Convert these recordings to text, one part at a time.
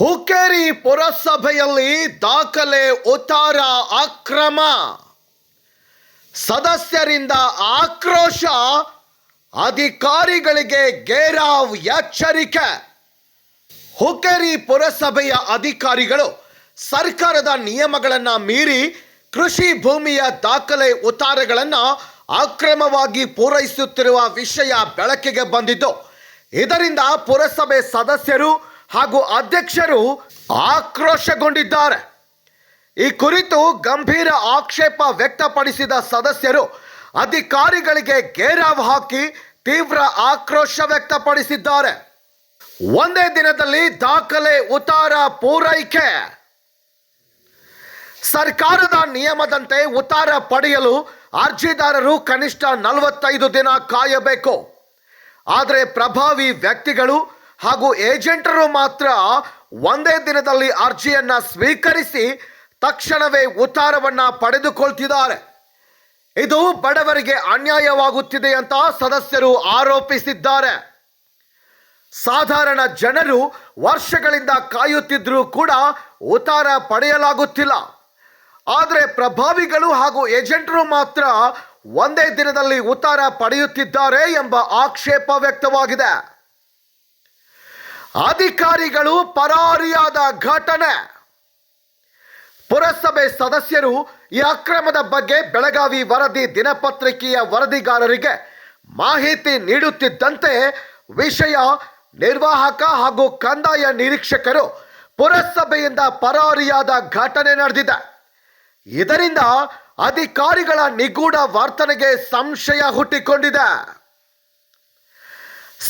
ಹುಕ್ಕೇರಿ ಪುರಸಭೆಯಲ್ಲಿ ದಾಖಲೆ ಉತ್ತಾರ ಅಕ್ರಮ. ಸದಸ್ಯರಿಂದ ಆಕ್ರೋಶ, ಅಧಿಕಾರಿಗಳಿಗೆ ಗೇರಾವ್ ಎಚ್ಚರಿಕೆ. ಹುಕ್ಕೇರಿ ಪುರಸಭೆಯ ಅಧಿಕಾರಿಗಳು ಸರ್ಕಾರದ ನಿಯಮಗಳನ್ನು ಮೀರಿ ಕೃಷಿ ಭೂಮಿಯ ದಾಖಲೆ ಉತ್ತಾರಗಳನ್ನು ಅಕ್ರಮವಾಗಿ ಪೂರೈಸುತ್ತಿರುವ ವಿಷಯ ಬೆಳಕಿಗೆ ಬಂದಿದ್ದು. ಇದರಿಂದ ಪುರಸಭೆ ಸದಸ್ಯರು ಹಾಗೂ ಅಧ್ಯಕ್ಷರು ಆಕ್ರೋಶಗೊಂಡಿದ್ದಾರೆ. ಈ ಕುರಿತು ಗಂಭೀರ ಆಕ್ಷೇಪ ವ್ಯಕ್ತಪಡಿಸಿದ ಸದಸ್ಯರು ಅಧಿಕಾರಿಗಳಿಗೆ ಗೇರಾವ್ ಹಾಕಿ ತೀವ್ರ ಆಕ್ರೋಶ ವ್ಯಕ್ತಪಡಿಸಿದ್ದಾರೆ. ಒಂದೇ ದಿನದಲ್ಲಿ ದಾಖಲೆ ಉತ್ತಾರ ಪೂರೈಕೆ. ಸರ್ಕಾರದ ನಿಯಮದಂತೆ ಉತ್ತಾರ ಪಡೆಯಲು ಅರ್ಜಿದಾರರು ಕನಿಷ್ಠ ನಲವತ್ತೈದು ದಿನ ಕಾಯಬೇಕು. ಆದರೆ ಪ್ರಭಾವಿ ವ್ಯಕ್ತಿಗಳು ಹಾಗೂ ಏಜೆಂಟರು ಮಾತ್ರ ಒಂದೇ ದಿನದಲ್ಲಿ ಅರ್ಜಿಯನ್ನು ಸ್ವೀಕರಿಸಿ ತಕ್ಷಣವೇ ಉತ್ತಾರವನ್ನು ಪಡೆದುಕೊಳ್ತಿದ್ದಾರೆ. ಇದು ಬಡವರಿಗೆ ಅನ್ಯಾಯವಾಗುತ್ತಿದೆ ಅಂತ ಸದಸ್ಯರು ಆರೋಪಿಸಿದ್ದಾರೆ. ಸಾಧಾರಣ ಜನರು ವರ್ಷಗಳಿಂದ ಕಾಯುತ್ತಿದ್ರೂ ಕೂಡ ಉತ್ತಾರ ಪಡೆಯಲಾಗುತ್ತಿಲ್ಲ. ಆದರೆ ಪ್ರಭಾವಿಗಳು ಹಾಗೂ ಏಜೆಂಟರು ಮಾತ್ರ ಒಂದೇ ದಿನದಲ್ಲಿ ಉತ್ತಾರ ಪಡೆಯುತ್ತಿದ್ದಾರೆ ಎಂಬ ಆಕ್ಷೇಪ ವ್ಯಕ್ತವಾಗಿದೆ. ಅಧಿಕಾರಿಗಳು ಪರಾರಿಯಾದ ಘಟನೆ. ಪುರಸಭೆ ಸದಸ್ಯರು ಈ ಅಕ್ರಮದ ಬಗ್ಗೆ ಬೆಳಗಾವಿ ವರದಿ ದಿನಪತ್ರಿಕೆಯ ವರದಿಗಾರರಿಗೆ ಮಾಹಿತಿ ನೀಡುತ್ತಿದ್ದಂತೆ ವಿಷಯ ನಿರ್ವಾಹಕ ಹಾಗೂ ಕಂದಾಯ ನಿರೀಕ್ಷಕರು ಪುರಸಭೆಯಿಂದ ಪರಾರಿಯಾದ ಘಟನೆ ನಡೆದಿದೆ. ಇದರಿಂದ ಅಧಿಕಾರಿಗಳ ನಿಗೂಢ ವರ್ತನೆಗೆ ಸಂಶಯ ಹುಟ್ಟಿಕೊಂಡಿದೆ.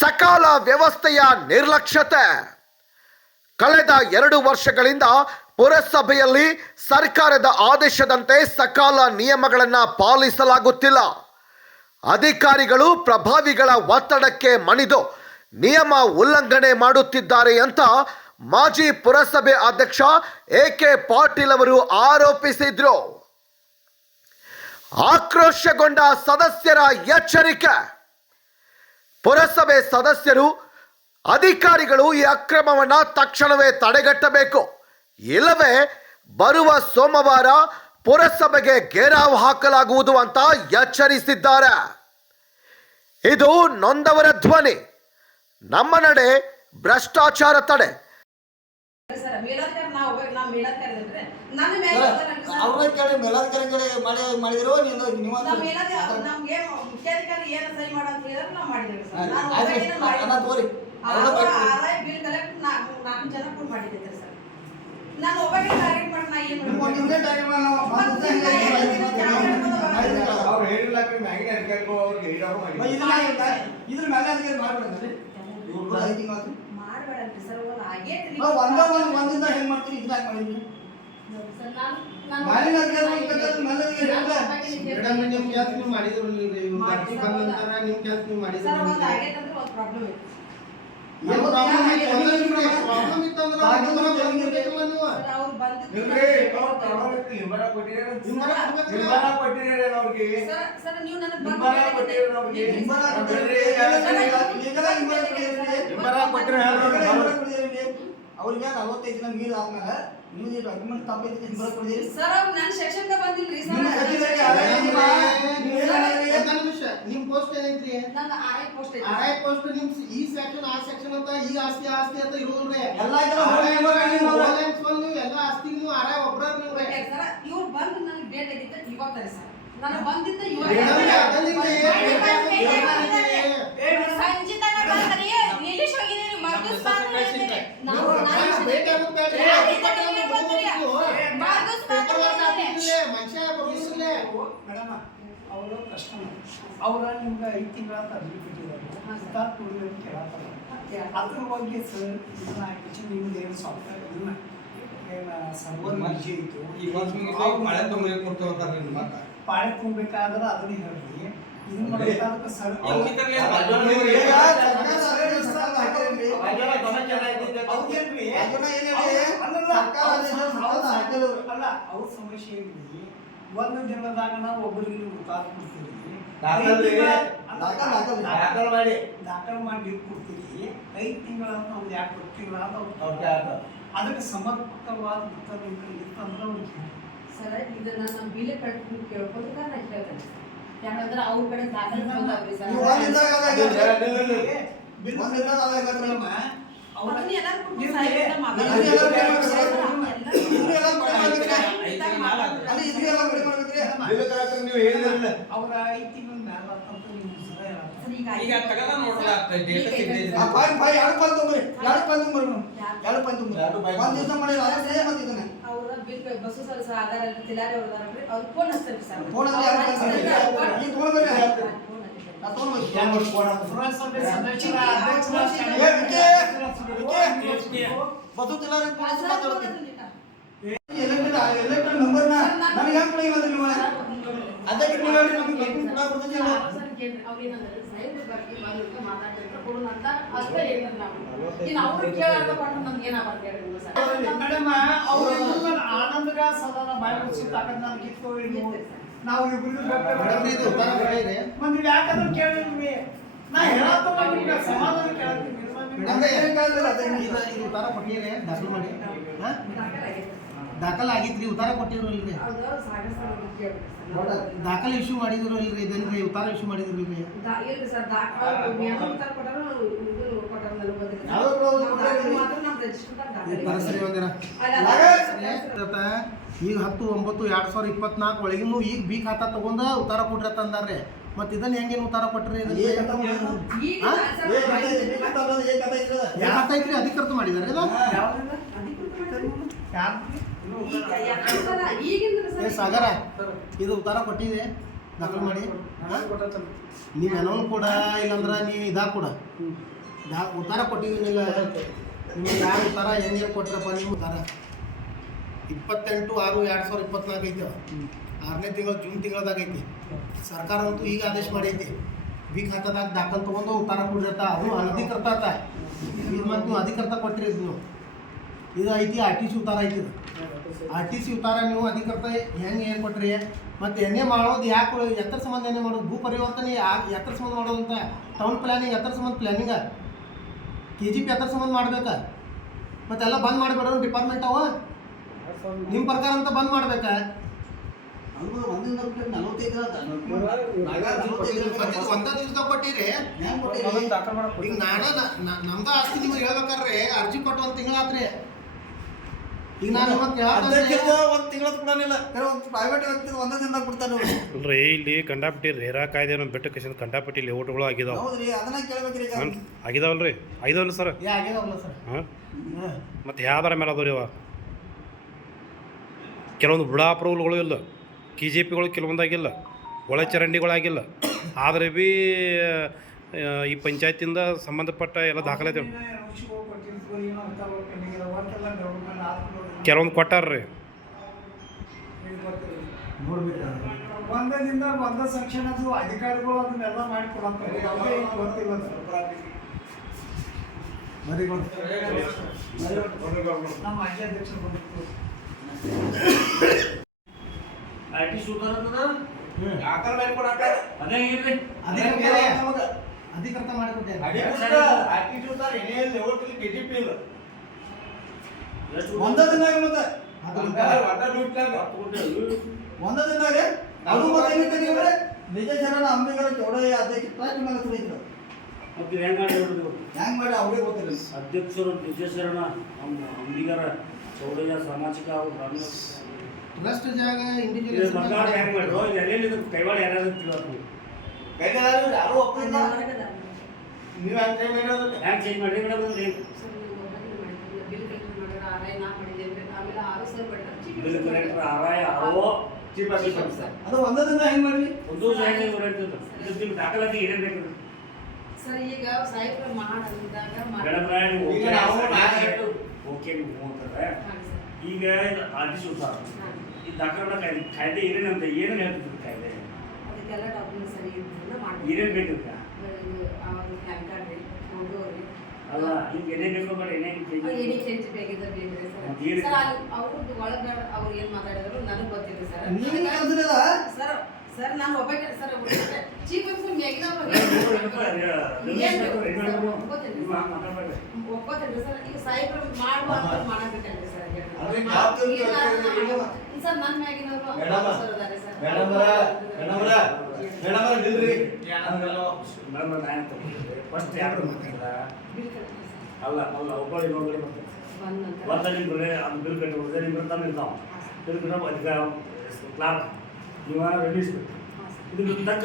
ಸಕಾಲ ವ್ಯವಸ್ಥೆಯ ನಿರ್ಲಕ್ಷ್ಯತೆ. ಕಳೆದ ಎರಡು ವರ್ಷಗಳಿಂದ ಪುರಸಭೆಯಲ್ಲಿ ಸರ್ಕಾರದ ಆದೇಶದಂತೆ ಸಕಾಲ ನಿಯಮಗಳನ್ನು ಪಾಲಿಸಲಾಗುತ್ತಿಲ್ಲ. ಅಧಿಕಾರಿಗಳು ಪ್ರಭಾವಿಗಳ ಒತ್ತಡಕ್ಕೆ ಮಣಿದು ನಿಯಮ ಉಲ್ಲಂಘನೆ ಮಾಡುತ್ತಿದ್ದಾರೆ ಅಂತ ಮಾಜಿ ಪುರಸಭೆ ಅಧ್ಯಕ್ಷ ಎ ಕೆ ಪಾಟೀಲ್ ಅವರು ಆರೋಪಿಸಿದ್ರು. ಆಕ್ರೋಶಗೊಂಡ ಸದಸ್ಯರ ಎಚ್ಚರಿಕೆ. ಪುರಸಭೆ ಸದಸ್ಯರು, ಅಧಿಕಾರಿಗಳು ಈ ಅಕ್ರಮವನ್ನು ತಕ್ಷಣವೇ ತಡೆಗಟ್ಟಬೇಕು. ಇಲ್ಲವೇ, ಬರುವ ಸೋಮವಾರ ಪುರಸಭೆಗೆ ಘೇರಾವ್ ಹಾಕಲಾಗುವುದು ಅಂತ ಎಚ್ಚರಿಸಿದ್ದಾರೆ. ಇದು ನೊಂದವರ ಧ್ವನಿ. ನಮ್ಮ ನಡೆ ಭ್ರಷ್ಟಾಚಾರ ತಡೆ. ನನ್ನ ಮೇಲೆ. ಅವ್ರ ಮೇಲಾಧಿಕಾರಿ ಕಡೆ ಮಾಡಿ ಮಾಡಿದ್ರು ನೀವು ನಮ್ಗೆ ಮುಖ್ಯಾಧಿಕಾರಿ ಏನು ಸಹಿ ಮಾಡಂತ ಹೇಳಿದ್ರೆ ನಾವು ಮಾಡಿದ್ದೇವೆ ಸರ್. ನಾನು. ಆದಾಯ ಬಿಲ್ ಕಲೆಕ್ಟ್ ನಾಲ್ಕು ನಾಲ್ಕು ಜನ ಕೂಡ ಮಾಡಿದ್ದೆ ಸರ್. ನಾನು ಒಬ್ಬಾಕಿನೇ ಟಾರ್ಗೆಟ್ ಮಾಡಿ ನಾ ಏನು? ಅವ್ರು ಹೇಳಿಲ್ಲ ಮ್ಯಾಗಿನ ಅವ್ರಿಗೆ ಹೇಳಿರೋ ಇದ್ರ ಇವ್ರು ಐದು ಸರ್ ಒಂದ ಒಂದು ಒಂದಿಂದ ಹೆಂಗ್ ಮಾಡ್ತೀರಿ? ಇದ್ರಾಗ ಮಾಡಿದ್ರಿ? ಮೇಡಮ್ ನಿಮ್ ಕೆಲಸ ನೀವು ಮಾಡಿದ್ರು ನೀವು ಪಾರ್ಟಿ ಬಂದ ನಂತರ ನಿಮ್ ಕೆಲಸ ನೀವು ಸರ್ ಒಂದು ಮಾಡಿದ್ರು ಪ್ರಾಬ್ಲಮ್ ಐತಿ ಏನು ಪ್ರಾಬ್ಲಮ್ ಇತ್ತು ಅಂದ್ರೆ ನಿಮ್ಗೆ ಪ್ರಾಬ್ಲಮ್ ಇತ್ತು ಅಂದ್ರೆ ಬಂದಿರ್ಬೇಕಲ್ಲ ನೀವು. ಅವ್ರು ನಿಮ್ಗೆ ಅವ್ರು ಕೊಟ್ಟಿರೋ? ಕೊಟ್ಟಿರೋ ಅವ್ರಿಗೆ. ಸರ್ ಸರ್ ನೀವು ನನಗೆ ನಿಂಬರ ಕೊಟ್ಟಿರೋ ಅವ್ರಿಗೆ. ನಿಂಬರ ಕೊಟ್ಟಿರೋ ನಿಂಬರ ಕೊಟ್ಟಿರೋ ಹೇಳ್ರಿ. ಅವ್ರಿಗೆ. ನಲವತ್ತೈದು ದಿನ ಮೀರಿ ಆದ್ಮೇಲೆ ಕೊಡಿದಿರಿ ಸರ್ ನನ್ನ ಸೆಕ್ಷನ್ಗೆ ಬಂದಿಲ್ರಿ ಸರ್ ನಿಮ್ಮ ನಿಮ್ಮ- ನೀವು ಪೋಸ್ಟ್ ಏನೈತ್ರಿ ನನ್ನ ಆರೈ ಪೋಸ್ಟ್ ಐತಿ ಆರ್ ಪೋಸ್ಟ್ ನಿಮ್ ಈ ಸೆಕ್ಷನ್ ಆ ಸೆಕ್ಷನ್ ಅಂತ ಈ ಆಸ್ತಿ ಆಸ್ತಿ ಅಂತ ಇರೋದ್ರಿ ಎಲ್ಲ ಇದರ ಹೊರಗೆ ನೀವು ನೀವು ಎಲ್ಲ ಆಸ್ತಿ ನೀವು ನೀವು ಸರ್ ಇವ್ರು ಬಂದು ನನಗೆ ಡೇಟ್ ಆಗಿದ್ದ ಇವತ್ತರಿ ಸರ್ ನಾನು ಬಂದಿದ್ದ ಇವತ್ತು ಬಂದ್ರಿ ನಿಲ್ಲಿಸ್ ಹೋಗಿದ್ದೀರಿ. ನಾವು ನಾನು ಭೇಟಿ ಬರೋದಿಲ್ಲ ಮೇಡಮ್ ಅವರು ಪ್ರಶ್ನೆ ಅವ್ರ ನಿಮ್ಗೆ ಐದು ತಿಂಗಳ ಅರ್ಜಿ ಕೊಟ್ಟಿದ್ದಾರೆ ಅದ್ರ ಬಗ್ಗೆ ಸರ್ ಇದನ್ನ ಆಕ್ಚುಲಿ ನಿಮ್ದು ಏನು ಸಾಫ್ಟ್ವೇರ್ ಇದನ್ನ ಏನು ಸರ್ವರ್ ಮರ್ಜಿ ಇತ್ತು? ಮಳೆ ತುಂಬಬೇಕು. ಪಾಳೆ ತುಂಬಬೇಕಾದ್ರೆ ಅದನ್ನ ಹೇಳಿ ಇದನ್ನ ಮಾಡಬೇಕಾದ್ರೆ ಸರ್ ಅವ್ರ ಸಮಸ್ಯೆ ಏನ್ರಿ? ಒಂದು ದಿನದಾಗ ನಾವು ಒಬ್ಬರಿಗೆ ಉತ್ತಾರ ಕೊಡ್ತೀವಿ ದಾಖಲೆ ತಿಂಗಳ- ಮಾಡಿ. ದಾಖಲೆ ಮಾಡಿ ಕೊಡ್ತೀವಿ ಐದು ತಿಂಗಳ ನಾವು ಯಾಕೆ ಕೊಡ್ತೀವಿ ಓಕೆ ಆಯ್ತು ಅದಕ್ಕೆ ಸಮರ್ಪಕವಾದ ಉತ್ತರ ಇತ್ತಂದ್ರೆ ಅವ್ರಿಗೆ. ಸರ್ ಇದನ್ನ ನಮ್ಮ ಬಿಲೆ ಕಟ್ಕೊಂಡು ಕೇಳ್ಕೊಂಡು ನಾನು ಹೇಳ್ತೇನೆ ಯಾಕಂದ್ರೆ ಅವ್ರ ಕಡೆ ದಾಖಲೆ ಬಂದಾವ್ರಿ ಸರ್. ನೀವು ಒಂದಿದ್ದಾಗ ಅದಾಗ ಬಿಲ್ ಒಂದಿದ್ದಾಗ ಅದಾಗ ಅಲ್ಲಮ್ಮ, ಅವ್ರ- ಅದನ್ನ ಎಲ್ಲರೂ ಕುಟುಂಬ ನೀವು ಸಾಹಿತ್ಯ ಏ- ಮಾತಾಡ್ತಾರೆ. ಇದು ಎಲ್ಲ ಕೇಳ್ಬೇಕು ಸರ್. ಎಲ್ಲ ಇದು ಎಲ್ಲ ಮಾಡ್ಬೇಕ್ರಿ. ಇದ್ದಾಗ ಮಾತಾಡ್ತಾರೆ. ಅಲ್ಲಿ ಇದು ಎಲ್ಲ ಕಡಿಮೆ ಮಾಡ್ಬೇಕ್ರಿ ಬಿಲ್ ನೀವು ಹೇಳಿದ್ರಲ್ಲ ಅವ್ರ ಐದು ತಿಂಗಳ ಮ್ಯಾಲ ಆತಂತ ನೀವು ಸದಾ ಹೇಳತ್ತೀರಿ. ಸರ್, ಈಗ ಈಗ ತಗದ ನೋಡೋಣ ಆಗ್ತದೆ, data ಸಿಗ್ತೈತೆ. ಆ ಪಾಯ್ ಪಾಯ್ ಎರಡು ಪಾಯ್ ತುಂಬ್ರಿ ಎರಡು ಪಾಯ್ ತುಂಬ್ರಿ ಮೇಡಮ್ ಯಾರು? ಎರಡು ಪಾಯ್ ತುಂಬ್ರಿ ಎರಡು ಪಾಯ್ ಒಂದ್ ದಿವಸ ಮಾಡಿ ಅದೇ ಮತ್ತೆ ಇದನ್ನ ಅವ್ರ bill pay- bus sir sir ಆಧಾರ ಎಲ್ಲ ತಿಲಾರಿ ಅವ್ರ ಅದಾರಲ್ರಿ, ಅವ್ರು ಫೋನ್ ಹಚ್ತಾರೆ ಸರ್ ಫೋನ್ ಅಲ್ಲಿ ಯಾರು ಹಚ್ತಾರೆ, ಹಚ್ತಾರೆ? ಫೋನ್ ಈ ಫೋನ್ ಬರ್ರಿ. ಹಚ್ತಾರೆ. ನಾ ತೊಗೊಂಡ್ ಬರ್ತೀನಿ. ಪುರಸಭೆ ಸದಸ್ಯರ ಅಧ್ಯಕ್ಷರ ಏ, ವಿಕಿ, ವಿಕಿ. ಬದು ತಿಲಾರಿ ಹಾ, ಫೋನ್ ಸರ್, ಮಾತಾಡ್ತೀನಿ ಫೋನ್ ಎಲೆಕ್ಟ್ರಿಕ್ ಆನಂದಗ ಸದನ ಬಾಯಿ ತಾಕತ್ ನಾನು ಕಿತ್ಕೊಳ್ಳಿ ನೀವು. ಕೊಡಿರಿ. ಮಂದಿ ಯಾಕಂದ್ರೆ ಕೇಳಿದ್ವಿ ನಾ ಹೇಳತ್ತ ನಿಮ್ಗೆ ಸಮಾಧಾನ ಕೇಳ್ತೀನಿ ದಾಖಲು ಮಾಡಿ. ದಾಖಲ್ ಆಗಿದ್ರಿ ಉತ್ತಾರ ಕೊಟ್ಟಿದ್ರು ಇಲ್ರಿ ದಾಖಲೆ. ಇಶ್ಯೂ ಮಾಡಿದ್ರು ಇಲ್ರಿ ಇದೇನ್ರಿ ಉತ್ತರ ಇಶ್ಯೂ ಮಾಡಿದ್ರು ಇಲ್ರಿ ಈಗ ಹತ್ತು ಒಂಬತ್ತು ಎರಡ್ ಸಾವಿರ ಇಪ್ಪತ್ನಾಲ್ಕು ಒಳಗಿನೂ ಈಗ ಬಿ ಖಾತಾ ತಗೊಂಡ ಉತ್ತಾರ ಕೊಟ್ರಿ ತಂದಾರ್ರಿ. ಮತ್ ಇದನ್ನ ಹೆಂಗೇನು ಉತ್ತರ ಕೊಟ್ರಿ? ಇದನ್ನ? ಈಗ ಹಾ? ಸರ್ ಏ ಖಾತಾ ಐತಿ, ಬಿ ಖಾತಾ ಅದ, ಏ ಖಾತಾ ಐತಿ ಅದ. ಏ ಖಾತಾ ಐತ್ರಿ ಅಧಿಕೃತ ಮಾಡಿದಾರೆ. ಸಾಗರ, ಇದು ಉತ್ತರ ಕೊಟ್ಟಿದೆ. ದಾಖಲು ಮಾಡಿ. ನೀವು ಏನೋನ್ ಕೂಡ, ಇಲ್ಲಾಂದ್ರೆ ನೀ ಇದಾ ಕೂಡ. ಉತ್ತರ ಕೊಟ್ಟಿದ್ದೀನಿಲ್ಲ ನಿಮ್ಗೆ ಯಾರು ಉತ್ತರ ಹೆಂಗೆ ಕೊಟ್ರಪ್ಪ ನೀವು ಉತ್ತರ? ಇಪ್ಪತ್ತೆಂಟು ಆರು ಎರಡು ಸಾವಿರದ ಇಪ್ಪತ್ನಾಲ್ಕು ಐತಿ. ಆರನೇ ತಿಂಗಳು, ಜೂನ್ ತಿಂಗಳದಾಗ ಐತಿ. ಸರ್ಕಾರ ಅಂತೂ ಈಗ ಆದೇಶ ಮಾಡೈತಿ. ಬಿ ಖಾತಾದಾಗ ದಾಖಲೆ ತಗೊಂಡು ಉತ್ತರ ಕೊಡಿರತ್ತ ಅದು ಅನಧಿಕೃತ ಆತ ಇದು ಮತ್ತು ನೀವು ಅಧಿಕೃತ ಕೊಟ್ಟಿರಿ ನೀವು ಇದು ಐತಿ ಆರ್ ಟಿ ಸಿ ಉತ್ತಾರ ಐತಿ ಇದು ಆರ್ ಟಿ ಸಿ ಉತ್ತಾರ ನೀವು ಅಧಿಕೃತ ಹೆಂಗೆ ಏನು ಕೊಟ್ರಿ? ಮತ್ತು ಎಣ್ಣೆ ಮಾಡೋದು ಯಾಕೆ ಎತ್ತರ ಸಂಬಂಧ ಎಣ್ಣೆ ಮಾಡೋದು? ಭೂ ಪರಿವರ್ತನೆ ಯಾ- ಎತ್ತರ ಸಂಬಂಧ ಮಾಡೋದು ಅಂತ ಟೌನ್ ಪ್ಲ್ಯಾನಿಂಗ್ ಎತ್ತರ ಸಂಬಂಧ ಪ್ಲ್ಯಾನಿಂಗ ಕೆ ಜಿ ಪಿ ಎತ್ತರ ಸಂಬಂಧ ಮಾಡ್ಬೇಕಾ? ಮತ್ತೆಲ್ಲ ಬಂದ್ ಮಾಡಿಬಿಡೋದು ಡಿಪಾರ್ಟ್ಮೆಂಟ್ ಅವ? ನಿಮ್ಮ ಪ್ರಕಾರ ಅಂತ ಬಂದ್ ಮಾಡ್ಬೇಕಾ? ಈಗ ನಾನ ನಮ್ದ ಆಸ್ತಿ ನಿಮ್ಗೆ ಹೇಳ್ಬೇಕಾರ್ರಿ ಅರ್ಜಿ ಕೊಟ್ಟು ಒಂದು ತಿಂಗಳಾತ್ರಿ ಈಗ ನಾನು ನಿಮಗೆ ಅಧ್ಯಕ್ಷದ ಒಂದ್ ತಿಂಗಳ ಕೊಡಲಿಲ್ಲ ಪ್ರೈವೇಟ್ ವ್ಯಕ್ತಿ ಒಂದೇ ದಿನದಾಗ ಕೊಡ್ತಾನೆ ಅಲ್ರಿ ಇಲ್ಲಿ ಕಂಡಾಪಟ್ಟಿ ರೇರಾ ಕಾಯ್ದೆ ನಮ್ಮ ಬೆಟ್ಟ ಕಸಿದ ಕಂಡಾಪಟ್ಟಿ ಲೇಔಟ್ಗಳು ಆಗಿದಾವ. ಹೌದ್ರಿ ಅದನ್ನ ಕೇಳ್ಬೇಕ್ರಿ ಈಗ. ಆಗಿದಾವಲ್ರಿ? ಆಗಿದಾವಲ್ಲ ಸರ್? ಏ ಆಗ್ಯದವಲ್ಲ ಸರ್. ಹಾಂ? ಮತ್ತು ಯಾವ್ದಾರ ಮೇಲೆ ಅದಾವ್ರಿ ಅವ ಕೆಲವೊಂದು ಬುಡ ಅಪ್ರೂವಲ್ಗಳು ಇಲ್ಲ ಕೆ ಜಿ ಪಿಗಳು ಕೆಲವೊಂದಾಗಿಲ್ಲ ಒಳಚರಂಡಿಗಳಾಗಿಲ್ಲ ಆದರೆ ಬಿ ಆ, ಈ ಪಂಚಾಯತಿಂದ ಸಂಬಂಧಪಟ್ಟ ಎಲ್ಲ ದಾಖಲಾತಿ ಕೆಲವೊಂದು ಕೊಟ್ಟಾರ್ರಿ. ಒಂದೇ ದಿನ ಒಂದೇ ಸೆಕ್ಷನ್ ಅದು ಅಧಿಕಾರಿಗಳು ಅದನ್ನೆಲ್ಲ ಯಾವುದೇ ಗೊತ್ತಿಲ್ಲ. ನಮ್ಮ ಬಂದಿತ್ತು ಮೇಲೆ ಅದೇ ಇರ್ರಿ ಅಧಿಕೃತ ಅಧಿಕೃತ ಮಾಡಿಕೊಟ್ಟೆ. ಆಟಿಟ್ಯೂಡ್ ಏನೇ ಇಲ್ಲ ಲೆವೆಲ್ ಕೆಜಿಪಿ ಇಲ್ಲ. ಒಂದೇ ಮತ್ತೆ. ಒಂದೇ ಅದು. ಐತಿ ನಿಜ ಜನ ಅಂಬಿಗಳ ಚೌಡಯ್ಯ ಅಧ್ಯಕ್ಷ ಟ್ರಾಕ್ ಮೇಲೆ ಸುಳಿದ್ರು ಮತ್ತೆ ಹೆಂಗ್ ಮಾಡಿ ನೋಡಿದ್ರು ಹೆಂಗ್ ಮಾಡಿ ಅವ್ರಿಗೆ ಗೊತ್ತಿಲ್ಲ. ಅಧ್ಯಕ್ಷರು ವಿಜಯಶರಣ ಅಂಬಿಗರ ಚೌಡಯ್ಯ ಸಾಮಾಜಿಕ ಗ್ರಾಮೀಣ ಟ್ರಸ್ಟ್ ಜಾಗ ಇಂಡಿವಿಜುವಲ್ ಹೆಂಗ್ ಮಾಡ್ರು ಎಲ್ಲೆಲ್ಲಿ ಕೈವಾಡ ಯಾರು ತಿಳಿದ್ರು ಕೈಗಾರ ಯಾರು ಒಪ್ಪಿಲ್ಲ. ನೀವು ಅಂತ ಮಾಡೋದು ಹ್ಯಾಂಗ್ ಚೇಂಜ್ ಮಾಡ್ರಿ ಮೇಡಮ್ ಅಂದ್ರೆ ಬಿಲ್ ಕಲೆಕ್ಟರ್ ಆರಾಯ ಆರೋ ಚೀಫ್ ಅಸಿಸ್ಟೆಂಟ್ ಸರ್ ಅದು ಒಂದೇ ದಿನ ಹೆಂಗ್ ಮಾಡಿ ಒಂದು ಹೊರಟಿದ್ದು ಇದು ನಿಮ್ಮ ದಾಖಲಾತಿ ಏನೇನ್ ಬೇಕು ಸರ್ ಈಗ ಸಾಹೇಬ್ರ ಮಾಡಿದಾಗ ಮೇಡಮ್ ಈಗ ಓಕೆ ನಾವು ನಾಲ್ಕು ಓಕೆ ಈಗ ಆರ್ಟಿಸ್ಟ್ ಈ ಕಾಯ್ದೆ ಏನೇನಂತ? ಏನೇನು ಹೇಳ್ತಿದ್ರು ಕಾಯ್ದೆ? ಅದಕ್ಕೆಲ್ಲ ಏನೇನು ಬೇಕಿತ್ತ? ಅಲ್ಲ ಈಗ ಏನೇನು ಬೇಕು ಬೇಡ ಏನೇನು ಏನಿ ಚೇಂಜ್ ಬೇಕಿದ್ರೆ ಬೇಕ್ರಿ ಏನ್ ಸರ್ ಸರ್ ಅವ್ರದ್ದು ಒಳಗ ಅವ್ರು ಏನು ಮಾತಾಡಿದ್ರು ನನಗೆ ಗೊತ್ತಿಲ್ಲ ಸರ್. ನೀನು ಕಲ್ತಿರಲ್ಲ ಸರ್ ಸರ್ ನಾನು ಒಬ್ಬಕ್ಕೆ ಸರ್ ಚೀಫ್ ಆಫೀಸರ್ ಒಪ್ಪತ್ತೇನ್ರಿ ಸರ್? ಈಗ ಸಾಹೇಬ್ರು ಮಾಡುವ ಅಂತ ಮಾಡಬೇಕಲ್ರಿ ಸರ್ ಸರ್ ನನ್ನ ಮ್ಯಾಗಿನವರು ಮೇಡಮ್? ಸರ್. ಅದಾರೆ ಸರ್ ಮೇಡಮ್ ಫಸ್ಟ್ ಯಾರು ಬಿಲ್ ಅಲ್ಲ ಅಲ್ಲ ಇನ್ನೊಬ್ಬರು ಬರ್ತಾರೆ ಒಂದ ನಿಮ್ಗೆ ಅದು ಬಿಲ್ ಕಟ್ಟಿ ಹೋದ್ರೆ ನಿಮ್ಗೆ ಇರ್ತಾವ ಬಿಲ್ ಕಟ್ಟ ಅಧಿಕಾರ ಕ್ಲಾರ್ಕ್ ನೀವು ಇದು ತಕ್ಕ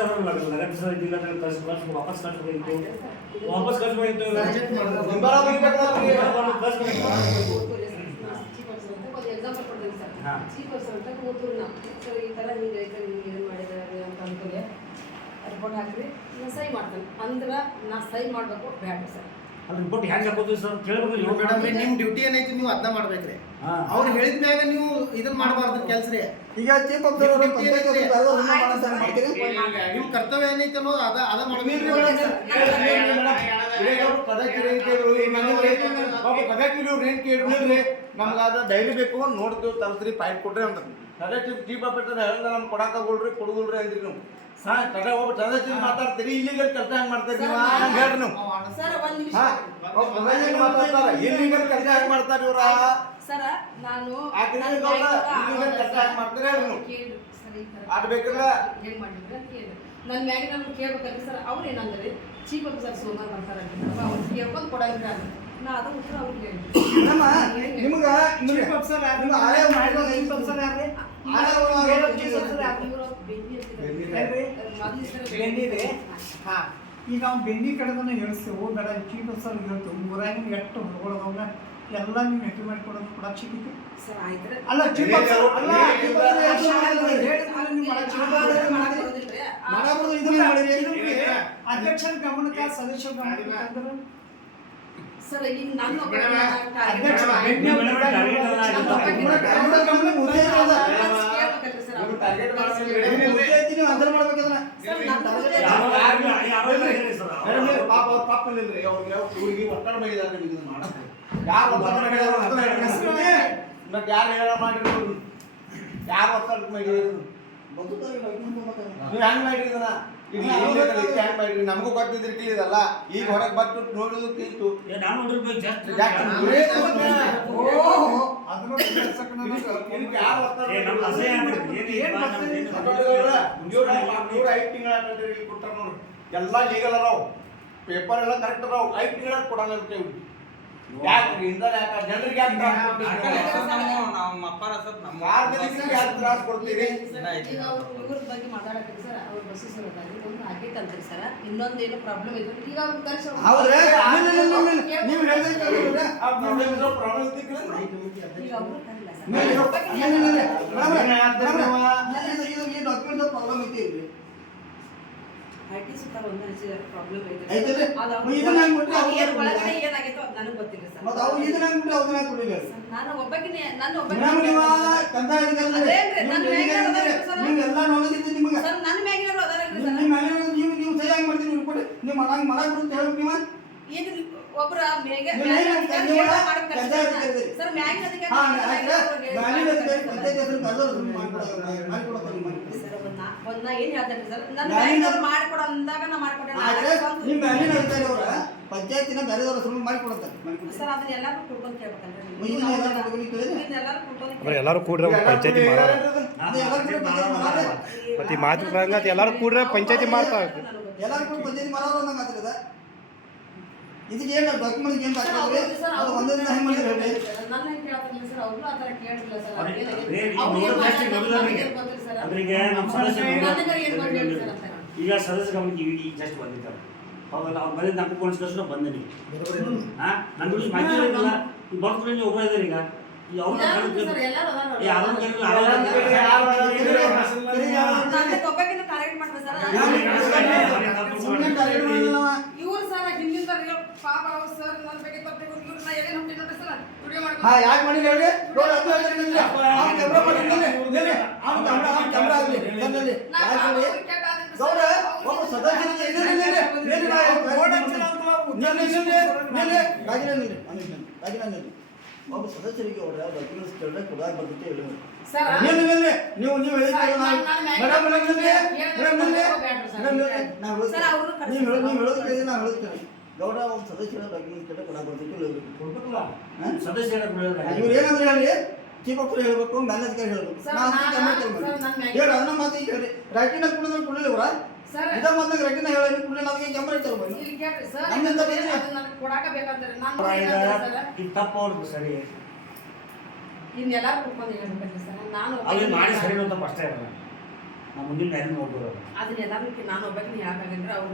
ಲಗತ್ ಸರ್ ಇದಿಲ್ಲ ಕಳ್ಸಿ ಕಳ್ಸಿ ವಾಪಸ್ ಕಳ್ಸ್ಬೇಕಿತ್ತು ವಾಪಸ್ ಕಳ್ಸ್ಬೇಕಿತ್ತು ನಿಂಬಾರ ಬರ್ಬೇಕಲ್ಲ ಅವ್ರಿಗೆ. ಚೀಫ್ ಆಫೀಸರ್ ಅಂತ ಒಂದು ಎಕ್ಸಾಂಪಲ್ ಕೊಡ್ತೀನಿ ಸರ್ ಹಾ. ಚೀಫ್ ಅಂತ ಕೂತೂರು ಸರ್ ಈ ಥರ ಹಿಂಗೆ ಐತೆ ಹಿಂಗೆ ಏನು ಮಾಡಿದ್ದಾರೆ ಅಂತ ರಿಪೋರ್ಟ್ ಹಾಕ್ರಿ. ನಾನು ಮಾಡ್ತೇನೆ. ಅಂದ್ರೆ ನಾ ಸಹಿ ಮಾಡಬೇಕು ಬೇಡ ಸರ್. ಅದು ರಿಪೋರ್ಟ್ ಹೆಂಗೆ ಹಾಕೋದು ಸರ್? ಕೇಳ್ಬೇಕು ಮೇಡಮ್ ನಿಮ್ ಡ್ಯೂಟಿ ಏನೈತಿ ನೀವು ಅದನ್ನ ಮಾಡ್ಬೇಕ್ರಿ. ಅವ್ರು ಹೇಳಿದ ಮ್ಯಾಗ ನೀವು ಇದನ್ನ ಮಾಡಬಾರ್ದು ಕೆಲ್ಸ ರೀ ಈಗ ಚೀಫ್ ಆಫೀಸರ್ ಅದ ಪಂಚಾಯತ್ ಆಫೀಸರ್ ಅವರು ಅದನ್ನ ಮಾಡೋದು ಸರ್. ಏನೈತಿ ಅನ್ನೋದು ಅದ ಅದ ಮಾಡ್ಬೇಕ್ರಿ ನಮ್ಗೆ ಅದು ಡೈಲಿ ಬೇಕು ನೋಡ್ತೀವಿ ಕೊಡ್ರಿ ಅಂತ. ಕರೆಕ್ಟ್ ಚೀಪ್ ಆಫೀಸರ್ ಹೇಳಿದ ನಮ್ಗೆ ಕೊಡಕ್ಕಾಗೋಲ್ರಿ ಕೊಡುದಿಲ್ರಿ ಅಂದ್ರಿ ನೀವು. ಹಾ ಕಡೆ ಒಬ್ಬ ಟ್ರಾನ್ಸಾಕ್ಷನ್ ಮಾತಾಡ್ತೀರಿ ಇಲ್ಲಿಗಲ್ ಕೆಲಸ ಹೆಂಗ್ ಮಾಡ್ತೀರಿ ನೀವು? ಹಂಗೆ ಹೇಳ್ರಿ ನೀವು. ಸರ್ ಒಂದು ನಿಮಿಷ. ಹಾ ಮಾತಾಡ್ತಾರ. ಇಲ್ಲಿಗಲ್ ಕೆಲಸ ಹೆಂಗೆ ಮಾಡ್ತಾರೆ ಇವ್ರ? ಸರ ನಾನು ಕೆಲಸ ಹೆಂಗ್ ಮಾಡ್ತೀರಿ ನೀವು. ಸರ್ ಬೇಕಿಲ್ಲ? ಮಾಡಿದ್ರಿ ಅಂತ ಕೇಳಿ ನನ್ನ ಸರ್ ಅವ್ರು ಏನಂದ್ರೆ ಚೀಫ್ ಆಫೀಸರ್ ಸೋಮಾರ್ ಬರ್ತಾರಂತ. ಅವ್ರು ಕೇಳ್ಕೊಂಡು ಕೊಡಂಗಿಲ್ಲ. ನಿಮ್ಗ ಬೆನ್ನಿದೆ? ಹಾ. ಈಗ ಅವ್ನು ಬೆನ್ನಿ ಕಡೆದನ್ನ ಹೇಳಿಸ್ತೇವೆ ಹೋಗ್ಬೇಡ ಚೀಫ್ ಆಫೀಸರ್ ಹೇಳ್ತು. ಊರಾಗಿನ ಎಷ್ಟು ಹೊರಗೊಳದವನ್ನ ಎಲ್ಲ ನೀವು ಎಂಟ್ರಿ ಮಾಡ್ಕೊಡೋದು ಕೂಡ ಆಯ್ತು ಅಲ್ಲ ಚೀಫ್ ಆಫೀಸರ್ ಅಲ್ಲ ಅಧ್ಯಕ್ಷರ ಗಮನಕ್ಕೆ ಸದಸ್ಯರ ಗಮನಕ್ಕೆ ಸರ್ ಈಗ ನನ್ನ ನೀವು ನೀವು ನೀವು ಪಾಪ ಪಾಪ ನಿಲ್ರಿ ಅವ್ರಿಗೆ ಊರಿಗೆ ಒತ್ತಡ ಮಾಡಿದಾರೆ ನೀವು ಇದನ್ನ ಮಾಡಕ್ಕೆ. ಯಾರು ಒತ್ತಡ ಮಾಡಿದಾರೆ ಅಂತ ಹೇಳ್ರಿ. ಮತ್ತೆ ಯಾರು ಹೇಳ ಮಾಡಿದ್ರು ಯಾರು ಒತ್ತಡ ಮಾಡಿದ್ರು ನೀವು ಹೆಂಗ್ ಮಾಡಿರಿ ಮಾಡಿರಿ ನಮಗೂ ಇದಲ್ಲ. ಈಗ ಹೊರಗೆ ನೂರ ಐದು ತಿಂಗಳ ಕೊಟ್ಟಾರ ನೋಡ್ರಿ ಎಲ್ಲ ಲೀಗಲ್ ಅದಾವ. ಪೇಪರ್ ಎಲ್ಲ ಕರೆಕ್ಟ್ ಅದಾವ. ಐದು ತಿಂಗಳ ಕೊಡಲ್ಲ ಅಂತೇಳಿ ಯಾಕೆ ಇಂದ ಯಾಕ ಜನರಿಗೆ ಯಾಕೆ? ನಮ್ಮ ಅಪ್ಪರ ಸರ್ ನಮ್ಮ ಯಾಕೆ ತ್ರಾಸ ಕೊಡ್ತೀರಿ? ಈಗ ಅವ್ರು ಇವ್ರ ಬಗ್ಗೆ ಮಾತಾಡತ್ತೀರಿ ಸರ್ ಅವ್ರ ಬಸ್ಸು ಸರ್ ಒಂದು ಸರ್ ಇನ್ನೊಂದೇನು ಪ್ರಾಬ್ಲಮ್ ಐತೆ ಈಗ ಅವ್ರ ಕಳ್ಸಿ ಅವ್ರು- ಹೌದ್ರಿ? ನೀವು ಹೇಳಿದ್ರೆ ಆ ಪ್ರಾಬ್ಲಮ್ ಇರೋ ಈಗ ಅವ್ರು ಸರ್. ಈ ಡಾಕ್ಯುಮೆಂಟ್ ಪ್ರಾಬ್ಲಮ್ ಐತಿ ಇಲ್ರಿ ಒಂದ್ ಪ್ರಾಬ್ಲಮ್ ಐತೆ? ಅದು ಇದನ್ನ ಒಳಗಡೆ ಅದು ನನಗೆ ಗೊತ್ತಿಲ್ಲ ಸರ್. ಮತ್ತೆ ಇದನ್ನ ಅದನ್ನ ನಾನು ಒಬ್ಬಕಿನೇ ನಾನು ನೀವು ಕಂದಾಯ ನನ್ನ ಎಲ್ಲ ನಾಲೆಜ್ ನಿಮಗೆ. ಸರ್ ನನ್ನ ನಿಮ್ಮ ನೀವು ನೀವು ಸರಿಯಾಗಿ ನೀವು ಮಾಡಂಗ್ ಮಾಡಕ್ ಈಗ. ಸರ್ ಅಧಿಕಾರಿ ಮಾಡ್ಕೊಡೋದು ಮಾಡ್ಕೊಡೋದು ಸರ್, ಏನ್ ನನ್ನ ಮಾಡ್ಕೊಡು ಅಂದಾಗ ನಾ ಮಾಡ್ಕೊಟ್ಟೆ ಆದ್ರೆ ನಿಮ್ಮ ಪಂಚಾಯತಿನ ಬೇರೆದವ್ರ ಹೆಸರು ಮಾಡಿಕೊಡ್ತಾರೆ. ಸರ್ ಅದನ್ನ ಎಲ್ಲಾರು ಕುಡ್ಕೊಂಡು ಕೇಳ್ಬೇಕಂದ್ರೆ ಕೂಡ್ರೆ ಪಂಚಾಯತಿ. ಮತ್ತೆ ಮಾತು ಎಲ್ಲರೂ ಕೂಡ್ರೆ ಪಂಚಾಯತಿ ಮಾಡ್ತಾರೆ ಎಲ್ಲರೂ ಕೂಡ ಪಂಚಾಯತಿ ಮಾಡೋರು ಅನ್ನಂಗೆ ಇದಕ್ಕೆ ಏನು ಡಾಕ್ಯುಮೆಂಟ್ ಏನು ಸರ್, ಸರ್, ಅದು ಅವ್ರು ಒಂದೇ ದಿನ ಹೆಂಗೆ ಮಾಡಿದ್ರೆ ಹೇಳಿ. ನನ್ನ ಹೆಂಗ್ ಕೇಳ್ತಾರಲ್ಲ ಸರ್ ಅವ್ರು ಆ ಥರ ಕೇಳಿಲ್ಲ ಸರ್ ಅವ್ರಿಗೆ- ಮಾಡ್ತಾರೆ? ಅದ್ರಿಗೆ ನಮ್ಮ ಸದಸ್ಯರು ಈಗ ಸದಸ್ಯ ಗಮನಕ್ಕೆ ಈಗ ಈಗ ಜಸ್ಟ್ ಬಂದಿದ್ದಾರೆ. ಹೌದಲ್ಲ ಅವ್ರು ಬಂದಿದ್ದು ನಾಲ್ಕು ಪೊಲೀಸ್ ಬಂದೆ ನೀವು ಹಾ ನನ್ನ ಮಾಹಿತಿ ಇರಲಿಲ್ಲ ಈಗ ಬರ್ತಾರೆ ನೀವು ಒಬ್ಬ ಇದ್ದಾರೆ ಈಗ. ಯಾವ್ದು ಅವ್ರು ಯಾರು ಸರ್ ಪಾಪ ಅವ್ರು ಸರ್ ನನ್ನ ಬಗ್ಗೆ ತಪ್ಪಿ ಇವ್ರು ನಾ ಏನೇನು ಹುಟ್ಟಿ ನೋಡ್ರಿ ಸರ್ ವಿಡಿಯೋ ಹಾ ಯಾಕೆ ಮಾಡಿಲ್ಲ ಹೇಳಿ ನೋಡಿ ಅದು ಕ್ಯಾಮ್ರಾ ಮಾಡಿ ಕ್ಯಾಮ್ರಾ ಕ್ಯಾಮ್ರಾ ಆಗ್ಲಿ. ಯಾಕೆ ಗೌಡ ಒಬ್ಬ. ನಿಲ್ಲಿ ನಾ. ರಾಜೀನಾಮೆ ನಿಲ್ಲಿ. ಒಂದ್ ನಿಮಿಷ. ಒಬ್ಬ ಸದಸ್ಯರಿಗೆ ಅವರ ಡಾಕ್ಯುಮೆಂಟ್ಸ್ ಕೇಳಿದ್ರೆ ಕೊಡಾಕ ಬರ್ತೈತೆ ನಿಲ್ಲಿ. ನೀವು ನೀವು ಹೇಳಿದ್ರೆ ಮೇಡಮ್ ಮೇಡಮ್. ಮೇಡಮ್. ಮೇಡಮ್. ನಾವು ನೀವು ಹೇಳೋದು- ನೀವು ಹೇಳೋದು ಸರ್. ಕೇಳಿದ್ರೆ ನಾವು ಹೇಳುತ್ತೇವೆ ಗೌಡ ಸದಸ್ಯರ ಬಗ್ಗೆ ಕೊಡ್ಬೇಕಲ್ಲ? ಹಾ? ಸದಸ್ಯರ ಇವ್ರು ಏನಂದ್ರೆ ಹೇಳಿ ಹೇಳ್ಬೇಕು ಮ್ಯಾನೇಜರ್ ಹೇಳ್ಬೇಕು. ಹೇಳಿ ಅದನ್ನ ಮಾತು ಈಗ ಹೇಳಿ. ರೈಟಿನ ಕುಡಿದ್ರೆ ಕುಡಿಲಿ ಇವ್ರ ಸರ್. ಇದ ಮಾತಾಗ ರೈಟಿನ ಹೇಳಿ ಕುಡಿಲಿ ನಮಗೆ ಕ್ಯಾಮ್ರಾ ಬನ್ನಿ ಸರ್ ನಮ್ಮಿಂದ ಅದು ಬೇರೆ. ನನಗೆ ಕೊಡಾಕ ಬೇಕಂತಾರೆ ನಾನು ಏನಂದ್ರೆ ಸರ್. ಇದು ತಪ್ಪು ಅವ್ರದ್ದು ಸರಿ. ಇನ್ನೆಲ್ಲಾರು ಕುತ್ಕೊಂಡು ಹೇಳ್ಬೇಕಂದ್ರೆ ಸರ್ ನಾನು ಅಲ್ಲಿ ಮಾಡಿ ಸರಿ ಅಂತ ಅಷ್ಟೇ ಇರಲ್ಲ ನಾವು ಮುಂದಿನ ನೋಡ್ಬೋದು ಅದನ್ನೆಲ್ಲ ನಾನು ಒಬ್ಬಕ್ಕೆ ಯಾಕಾಗಂದ್ರೆ ಅವ್ರು